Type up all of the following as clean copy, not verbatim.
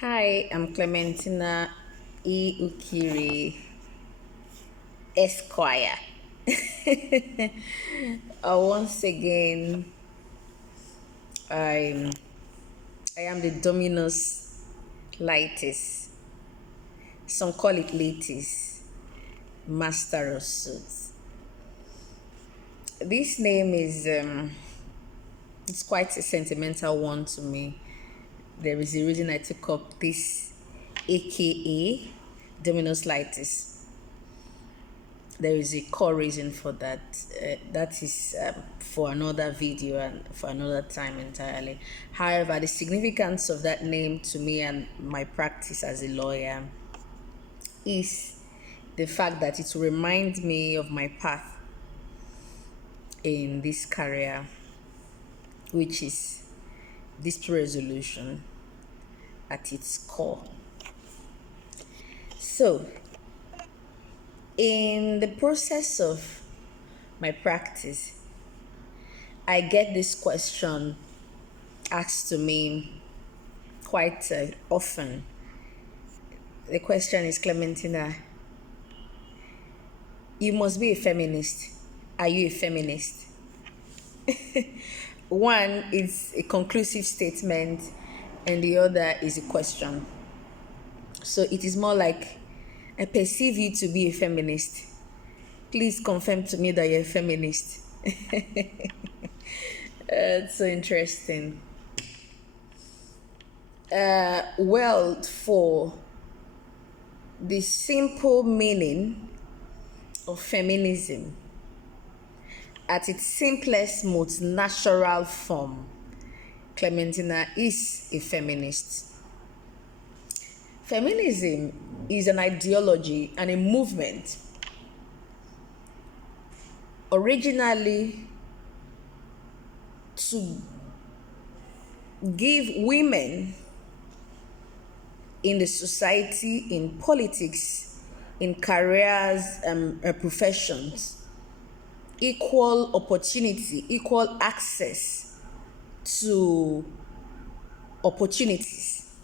Hi, I'm Clementina E. Ukiri, Esquire. Once again, I'm, I am the Dominus Lightis. Some call it Lightis, Master of Suits. This name is it's quite a sentimental one to me. There is a reason I took up this AKA Dominus Lightis. There is a core reason for that. That is for another video and for another time entirely. However, the significance of that name to me and my practice as a lawyer is the fact that it reminds me of my path in this career, which is dispute resolution at its core. So, in the process of my practice, I get this question asked to me quite often. The question is, Clementina, you must be a feminist. Are you a feminist? One is a conclusive statement, and the other is a question. So it is more like, I perceive you to be a feminist. Please confirm to me that you're a feminist. It's so interesting. Well, for the simple meaning of feminism, at its simplest, most natural form, Clementina is a feminist. Feminism is an ideology and a movement originally to give women in the society, in politics, in careers and professions, equal opportunity, equal access to opportunities,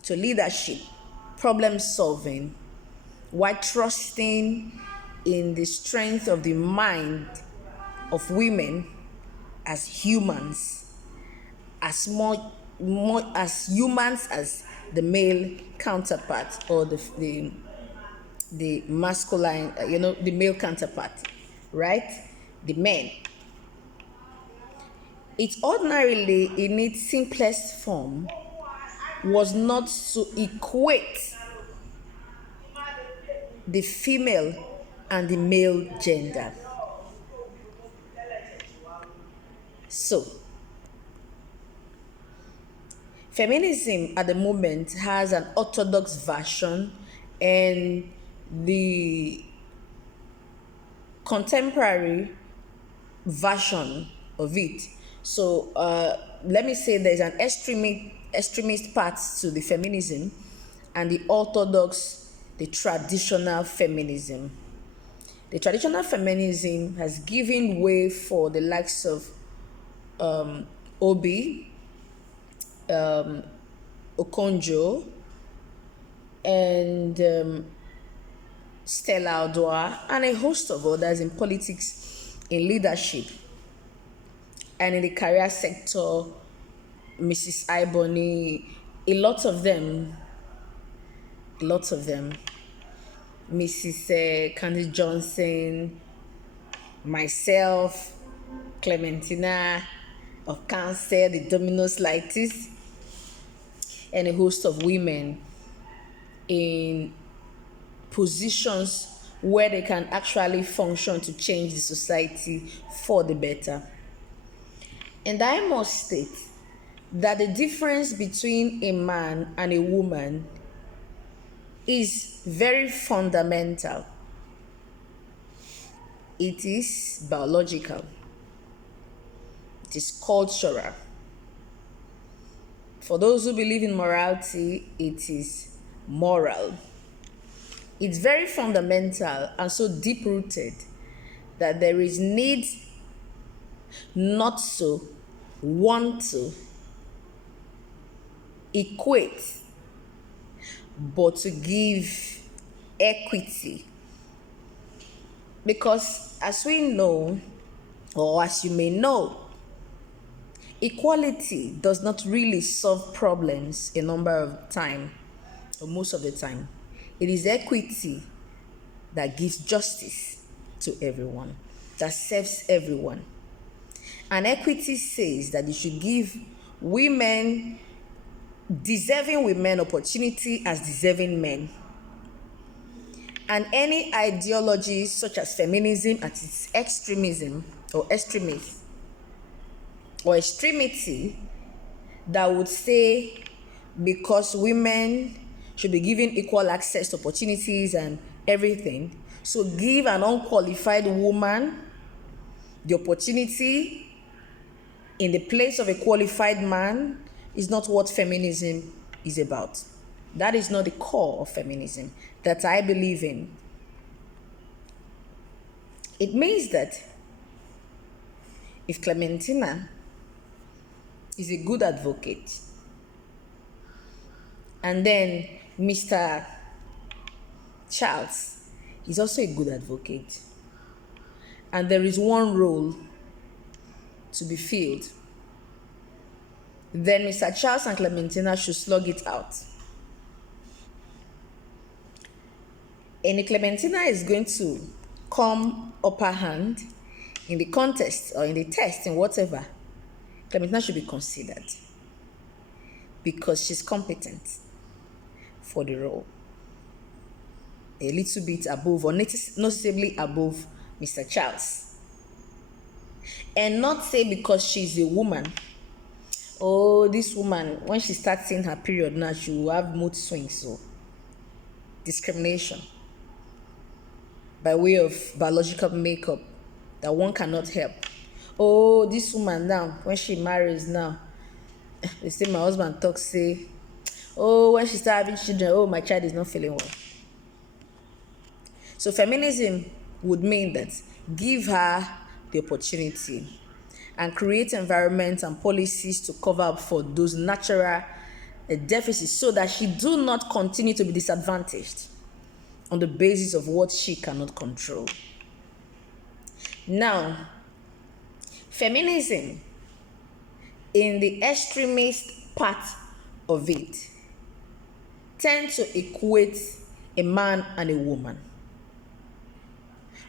to leadership, problem solving, while trusting in the strength of the mind of women as humans, as more as humans as the male counterpart, or the masculine, the male counterpart, right? The men. It ordinarily, in its simplest form, was not to equate the female and the male gender. So, feminism at the moment has an orthodox version and the contemporary version of it. So let me say there's an extremist part to the feminism and the orthodox, the traditional feminism. The traditional feminism has given way for the likes of Obi, Okonjo, and Stella Odua, and a host of others in politics, in leadership, and in the career sector, Mrs. Iboni, a lot of them, Mrs. Candy Johnson, myself, Clementina of Cancer, the Dominus Lightis, and a host of women in positions where they can actually function to change the society for the better. And I must state that the difference between a man and a woman is very fundamental. It is biological, it is cultural. For those who believe in morality, it is moral. It's very fundamental and so deep rooted that there is need not to, want to equate, but to give equity. Because as we know, or as you may know, equality does not really solve problems a number of time, or most of the time. It is equity that gives justice to everyone, that serves everyone. And equity says that you should give women, deserving women, opportunity as deserving men. And any ideology such as feminism at its extremism or extremist or extremity that would say because women should be given equal access to opportunities and everything, so give an unqualified woman the opportunity in the place of a qualified man, is not what feminism is about. That is not the core of feminism that I believe in. It means that if Clementina is a good advocate, and then Mr. Charles is also a good advocate, and there is one role to be filled, then Mr. Charles and Clementina should slug it out. And if Clementina is going to come upper hand in the contest or in the test, in whatever, Clementina should be considered because she's competent for the role. A little bit above, or noticeably above, Mr. Charles. And not say because she's a woman, oh, this woman, when she starts seeing her period now, she will have mood swings. So, discrimination by way of biological makeup that one cannot help. Oh, this woman now, when she marries now, they say my husband talks, say, oh, when she starts having children, oh, my child is not feeling well. So feminism would mean that give her the opportunity and create environments and policies to cover up for those natural deficits so that she do not continue to be disadvantaged on the basis of what she cannot control. Now, feminism in the extremist part of it tend to equate a man and a woman.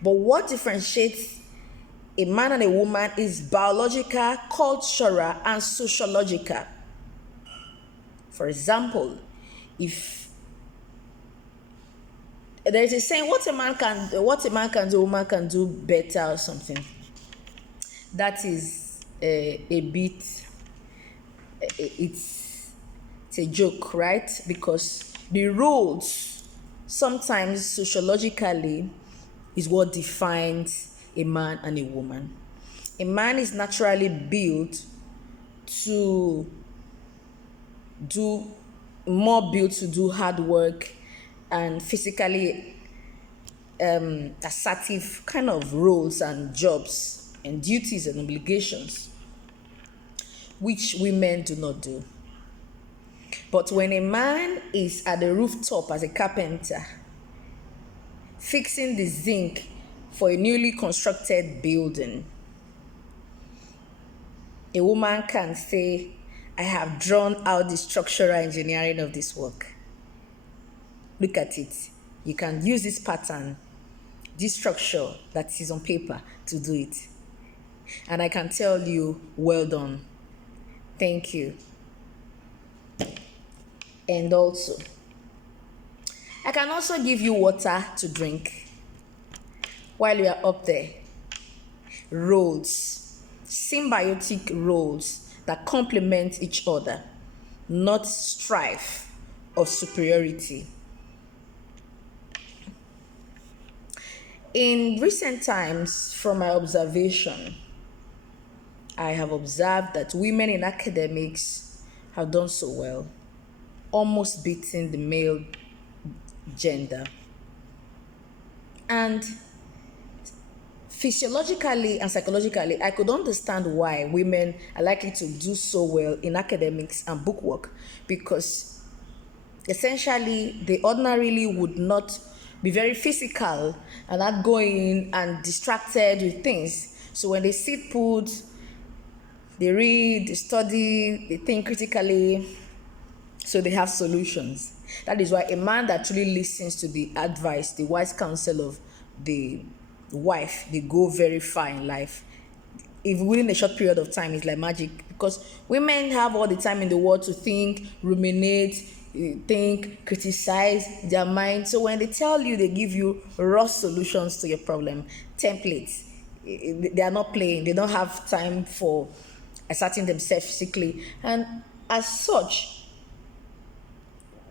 But what differentiates a man and a woman is biological, cultural, and sociological. For example, if there is a saying, what a man can do, a woman can do better or something. That is a bit, it's a joke, right? Because the roles sometimes sociologically is what defines a man and a woman. A man is naturally built to do hard work and physically assertive kind of roles and jobs and duties and obligations, which women do not do. But when a man is at the rooftop as a carpenter, fixing the zinc for a newly constructed building, a woman can say, I have drawn out the structural engineering of this work. Look at it. You can use this pattern, this structure that is on paper to do it. And I can tell you, well done. Thank you. And also, I can also give you water to drink while you are up there. Roles, symbiotic roles that complement each other, not strife of superiority. In recent times, from my observation, I have observed that women in academics have done so well, almost beating the male gender. And Physiologically and psychologically, I could understand why women are likely to do so well in academics and bookwork, because essentially they ordinarily would not be very physical and not going and distracted with things. So when they sit put, they read, they study, they think critically, so they have solutions. That is why a man that truly listens to the advice, the wise counsel of the wife, they go very far in life. If within a short period of time, it's like magic, because women have all the time in the world to think, ruminate, think, criticize their mind. So when they tell you, they give you raw solutions to your problem, templates. They are not playing. They don't have time for asserting themselves physically, and as such,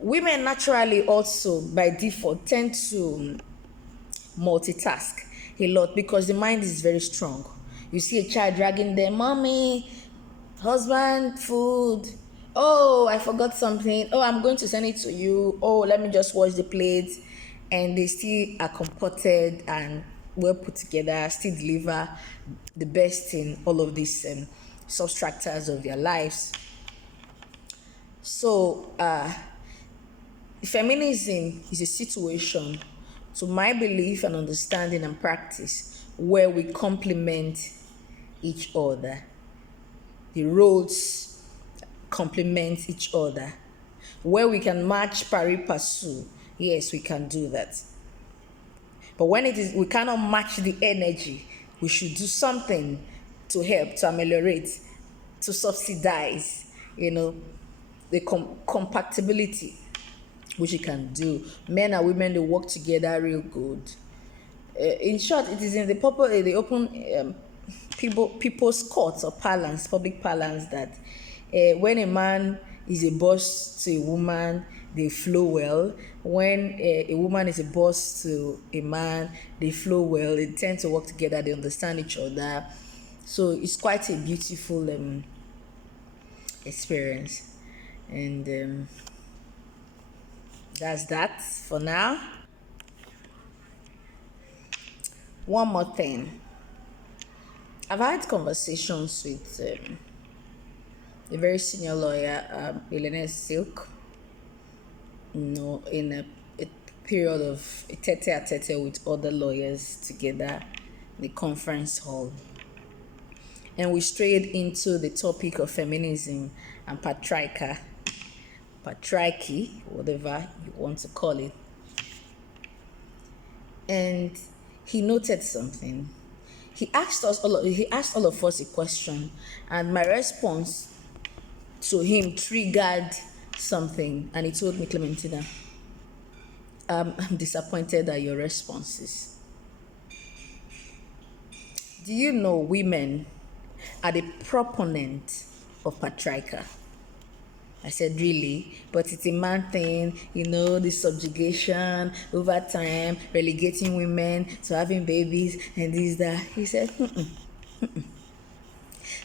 women naturally also by default tend to multitask a lot, because the mind is very strong. You see a child dragging their mommy, husband, food. Oh, I forgot something. Oh, I'm going to send it to you. Oh, let me just wash the plates. And they still are comported and well put together, still deliver the best in all of these subtractors of their lives. So, feminism is a situation, to my belief and understanding and practice, where we complement each other. The roles complement each other. Where we can match pari passu, yes, we can do that. But when it is, we cannot match the energy, we should do something to help, to ameliorate, to subsidize, the compatibility, which you can do. Men and women, they work together real good. In short, it is in the open people's courts or parlance, public parlance, that when a man is a boss to a woman, they flow well. When a woman is a boss to a man, they flow well. They tend to work together. They understand each other. So it's quite a beautiful experience. And that's that for now. One more thing. I've had conversations with a very senior lawyer, Billionaire Silk, in a period of a tete-a-tete with other lawyers together in the conference hall. And we strayed into the topic of feminism and patriarchy, whatever you want to call it. And he noted something. He asked all of us a question, and my response to him triggered something. And he told me, Clementina, I'm disappointed at your responses. Do you know women are the proponent of patriarchy? I said, really? But it's a man thing, the subjugation over time, relegating women to having babies and this, that. He said,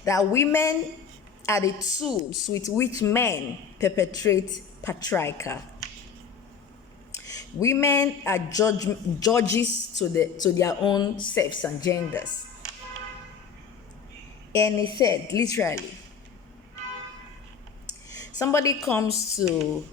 that women are the tools with which men perpetrate patriarchy. Women are judges to their own selves and genders. And he said, literally, somebody comes to,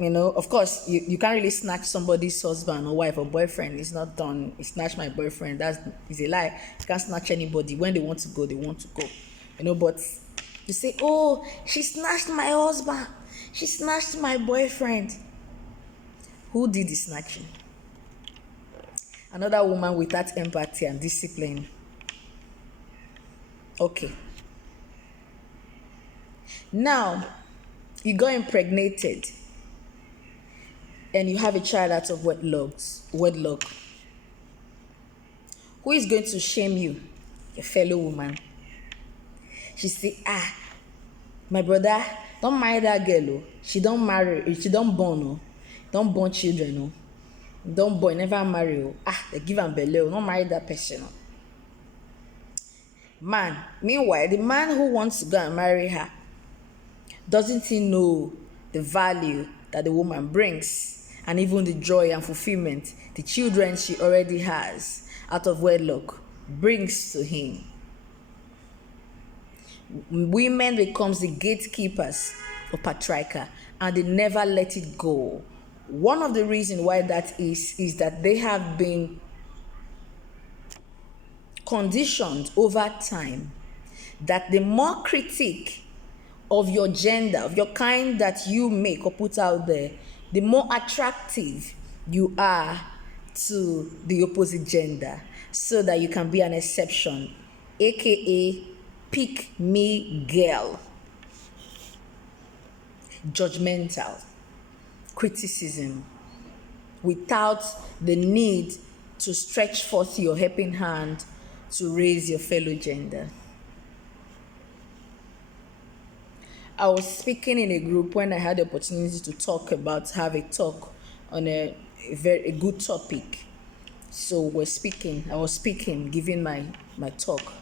of course, you can't really snatch somebody's husband or wife or boyfriend. It's not done. You snatch my boyfriend. Is a lie. You can't snatch anybody. When they want to go, they want to go. But you say, oh, she snatched my husband. She snatched my boyfriend. Who did the snatching? Another woman without empathy and discipline. Okay. Now, you got impregnated and you have a child out of wedlock. Who is going to shame you? Your fellow woman. She say, my brother, don't marry that girl. She don't marry, she don't born. Don't born children. Don't born, never marry. They give am belle. Don't marry that person. Man, meanwhile, the man who wants to go and marry her, doesn't he know the value that the woman brings, and even the joy and fulfillment, the children she already has out of wedlock? brings to him. Women becomes the gatekeepers of patriarchy, and they never let it go. One of the reasons why that is that they have been conditioned over time that the more critique of your gender, of your kind that you make or put out there, the more attractive you are to the opposite gender, so that you can be an exception, aka pick me girl. Judgmental, criticism, without the need to stretch forth your helping hand to raise your fellow gender. I was speaking in a group when I had the opportunity to have a talk on a very good topic. So I was speaking, giving my talk.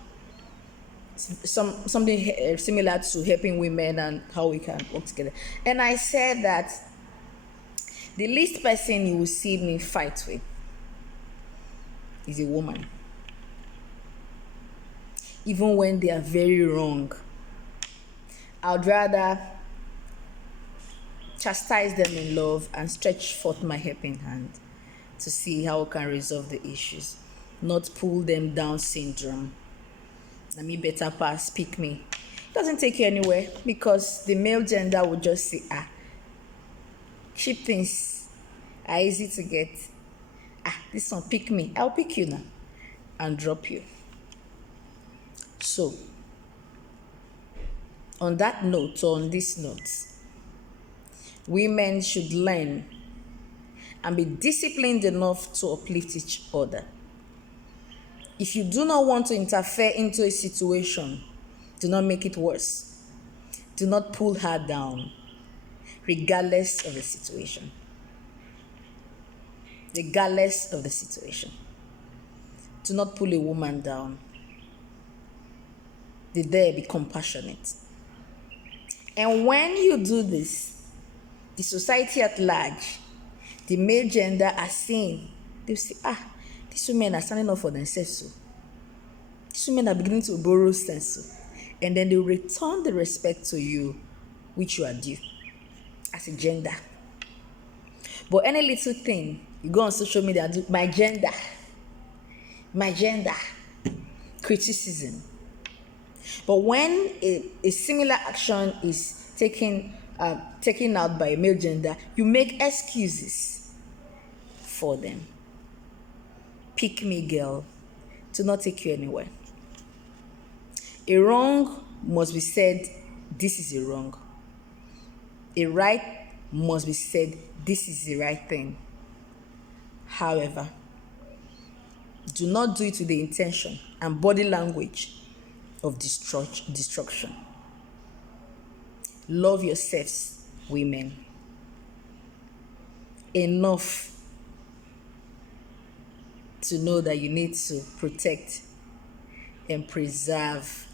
Something similar to helping women and how we can work together. And I said that the least person you will see me fight with is a woman. Even when they are very wrong, I would rather chastise them in love and stretch forth my helping hand to see how we can resolve the issues, not pull them down syndrome. I mean, better pass, pick me. It doesn't take you anywhere, because the male gender will just say, cheap things are easy to get. This one, pick me. I'll pick you now and drop you. So, on that note, or on this note, women should learn and be disciplined enough to uplift each other. If you do not want to interfere into a situation, do not make it worse. Do not pull her down, regardless of the situation. Regardless of the situation. Do not pull a woman down. Be compassionate. And when you do this, the society at large, the male gender are saying, they'll say, these women are standing up for themselves. So. These women are beginning to borrow sense. So. And then they'll return the respect to you, which you are due as a gender. But any little thing, you go on social media and do, my gender, criticism. But when a similar action is taken out by a male gender, you make excuses for them. Pick me girl, to not take you anywhere. A wrong must be said, this is a wrong. A right must be said, this is the right thing. However, do not do it with the intention and body language of destruction. Love yourselves, women. Enough to know that you need to protect and preserve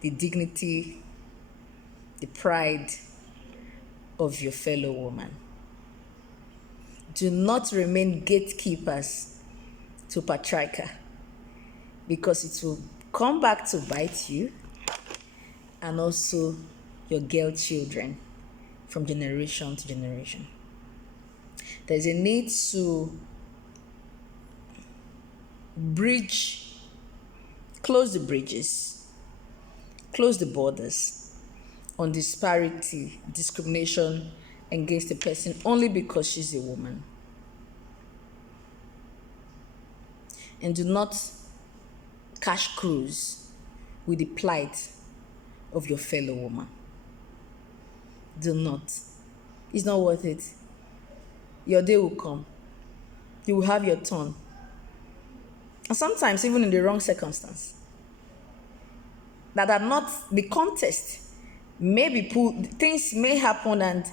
the dignity, the pride of your fellow woman. Do not remain gatekeepers to patriarchy, because it will come back to bite you and also your girl children from generation to generation. There's a need to close the bridges, close the borders on disparity, discrimination against a person only because she's a woman. And do not cash cruise with the plight of your fellow woman. Do not. It's not worth it. Your day will come. You will have your turn. And sometimes even in the wrong circumstance. That are not the contest. Things may happen and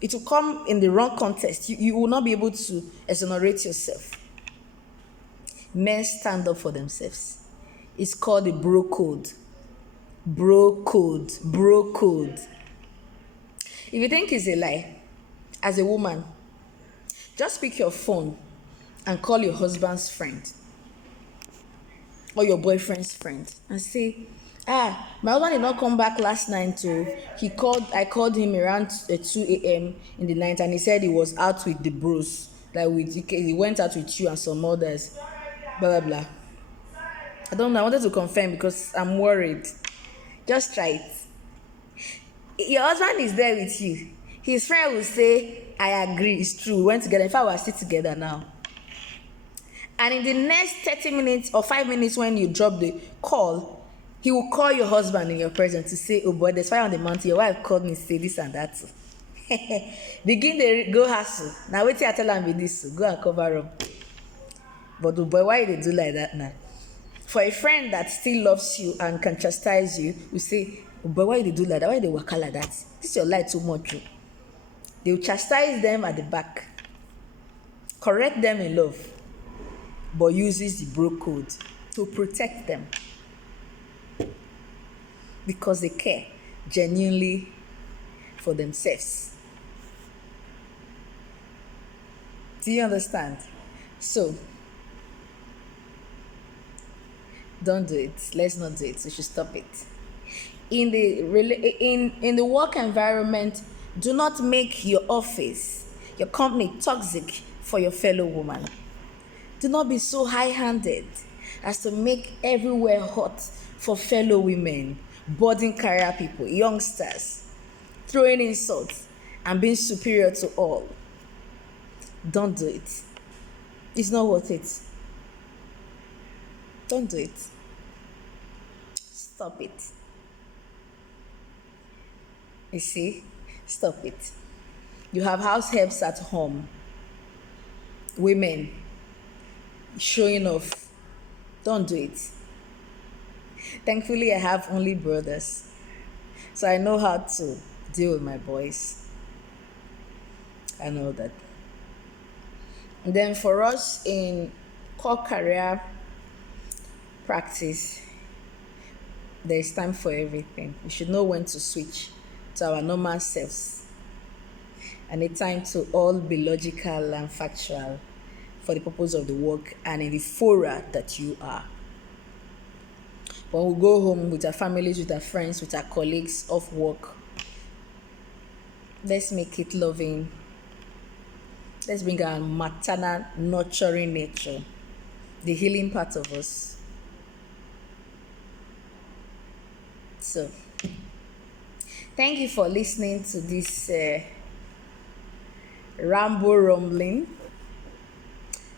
it will come in the wrong context. You will not be able to exonerate yourself. Men stand up for themselves. It's called the bro code. Bro code. Bro code. If you think it's a lie, as a woman, just pick your phone and call your husband's friend or your boyfriend's friend and say, my husband did not come back last night too. I called him around 2 a.m. in the night and he said he was out with the bros. Like he went out with you and some others. Blah blah blah. I don't know. I wanted to confirm because I'm worried. Just try it. Your husband is there with you. His friend will say, I agree, it's true. We went together. In fact, we're still together now. And in the next 30 minutes or 5 minutes when you drop the call, he will call your husband in your presence to say, oh boy, there's fire on the mountain. Your wife called me, say this and that. Begin the go hustle. Now wait till I tell am be this. Go and cover up. But oh boy, why they do like that now? For a friend that still loves you and can chastise you, we say, oh boy, why they do like that? Why they waka like that? This your lie too much. They will chastise them at the back. Correct them in love. But uses the bro code to protect them because they care genuinely for themselves. Do you understand? So don't do it. Let's not do it. We should stop it. In the work environment, do not make your office, your company toxic for your fellow woman. Do not be so high-handed as to make everywhere hot for fellow women, budding career people, youngsters, throwing insults and being superior to all. Don't do it. It's not worth it. Don't do it. Stop it. You see? Stop it. You have house helps at home. Women showing off. Don't do it. Thankfully, I have only brothers, so I know how to deal with my boys and all that. And then for us in core career practice, there is time for everything. We should know when to switch to our normal selves, and a time to all be logical and factual for the purpose of the work and in the fora that you are. When we go home with our families, with our friends, with our colleagues off work, let's make it loving. Let's bring our maternal, nurturing nature, the healing part of us. So, thank you for listening to this ramble rumbling.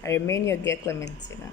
I remain your girl Clementina.